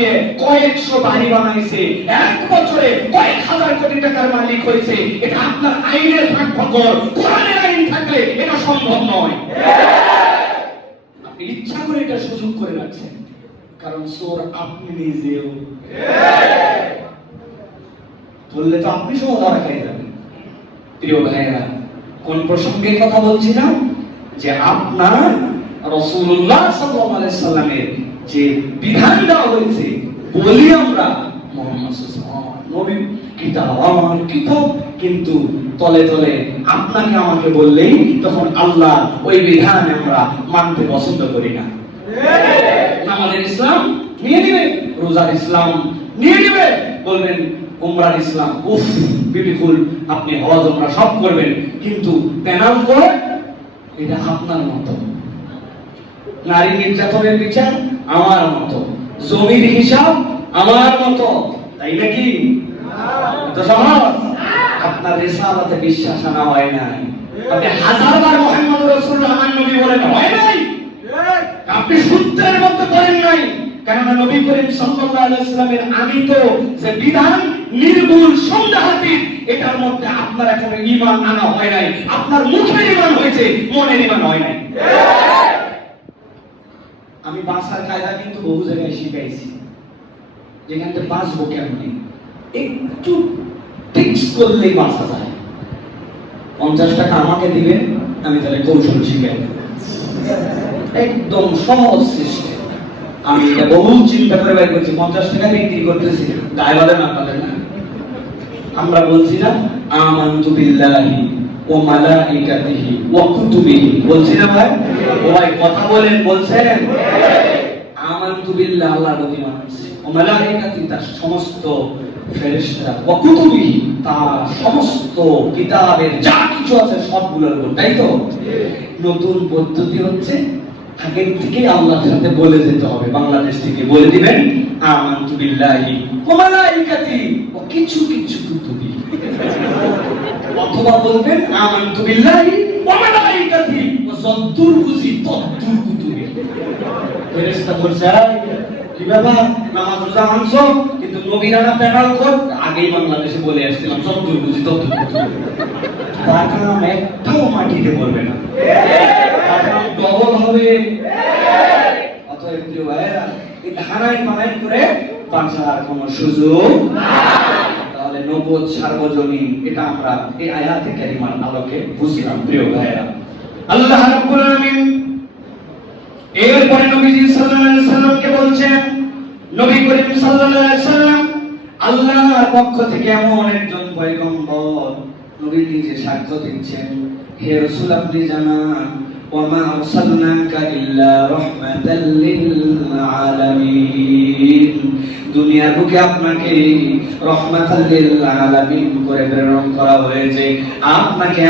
দিয়ে কয়েকশো বাড়ি বানাইছে। এক বছরে কয়েক হাজার কোটি টাকার মালিক হয়েছে। এটা আপনার আইনের কোরআনের আইন থাকলে এটা সম্ভব নয়। আপনি ইচ্ছা করে এটা করে রাখছেন। কারণ চোর আপনি নিজেও। তো আপনি খাই যাবেন। প্রিয় ভাইয়েরা, কোন প্রসঙ্গে কথা বলছিলাম যে আপনার রসুল্লাহ সাল্লামের যে বিধান দেওয়া হয়েছে বলি আমরা নবী কিতাব আমার কিতাব কিন্তু তলে তলে আপনাকে আমাকে বললেই তখন আল্লাহ ওই বিধান আমরা মানতে পছন্দ করি না। নামাজের ইসলাম নিয়ে নিবে রোজার ইসলাম নিয়ে নিবে বলবেন উমরার ইসলাম উফ বিউটিফুল আপনি হজ উমরা সব করবেন কিন্তু প্যানাল করে এটা আপনার মতো। নারী নির্যাতনের বিচার আমার মতো। জমির হিসাব আমার মতো, তাই নাকি? আপনার রেসালাতে বিশ্বাস আনা হয় নাই। আপনি হাজারবার মোহাম্মদ আমার নবী বলেন হয় নাই। আপনি সূত্রের মধ্যে করেন নাই। কেননা নবী করিম সাল্লাল্লাহু আলাইহি সাল্লামের তো যে বিধান, নির্ভুল, সন্দেহাতীত, এটার মধ্যে আপনার এখনও ঈমান আনা হয় নাই। আপনার মুখের ঈমান হয়েছে মনের ঈমান হয় নাই। আমি বাঁচার কায়দা কিন্তু বহু জায়গায় শিখাইছি। যেখান থেকে বাঁচবো কেমনি? একটু টিক্স করলেই বাঁচা যায়। পঞ্চাশ টাকা আমাকে দিবেন, আমি তাহলে কৌশল শিখাই একদম সহজ সিস্টেম আমি এটা বহু চিন্তা করে বের করছি, পঞ্চাশ টাকা বিক্রি করতেছি। বাদে না পারে না? আমরা বলছি না, আমানতু ও ওয়া কুতুবিহি। বলছি না ভাই? ও ভাই কথা বলেন, বলছেন? বিল্লাহ আল্লাহর প্রতি মানছি ও মালাইকাতি, তার সমস্ত কুতুবিহি, তার সমস্ত কিতাবের যা কিছু আছে সবগুলোর উপর, তাই তো? নতুন পদ্ধতি হচ্ছে, আগের থেকে আল্লাহর সাথে বলে যেতে হবে। বাংলাদেশ থেকে বলে দিবেন আমানতু বিল্লাহি মালাইকাতি ওয়া কিছু কিছু কুতুবি বলবেন আমানতু বিল্লাহি ওয়া ওয়া ফেরেশতা বলছে কি ব্যাপার? নামাজ রোজা কিন্তু আগেই বাংলাদেশে বলে আসছিলাম তার একটাও মাটিতে পড়বে না। ডবল হবে। অতএব ভাইয়েরা, এই ধারাই মানাই করে বাঁচার কোনো সুযোগ তাহলে নবদ সার্বজনীন এটা আমরা এই আয়াতে কারিমার আলোকে বুঝলাম, প্রিয় ভাইয়েরা। আল্লাহ রাব্বুল আলামিন এরপরে নবীজি সাল্লাল্লাহু আলাইহি সাল্লামকে বলছেন, নবী করিম সাল্লাল্লাহু আলাইহি সাল্লাম আল্লাহর পক্ষ থেকে এমন একজন পয়গম্বর নবী নিজে সাক্ষ্য দিচ্ছেন, হে রাসূল, আপনি জানান আরসালনাকা ইল্লা রাহমাতাল লিল আলামিন। দুনিয়ার বুকে আপনাকে রহমাতাল্লিল আলামিন করে প্রেরণ করা হয়েছে। আপনাকে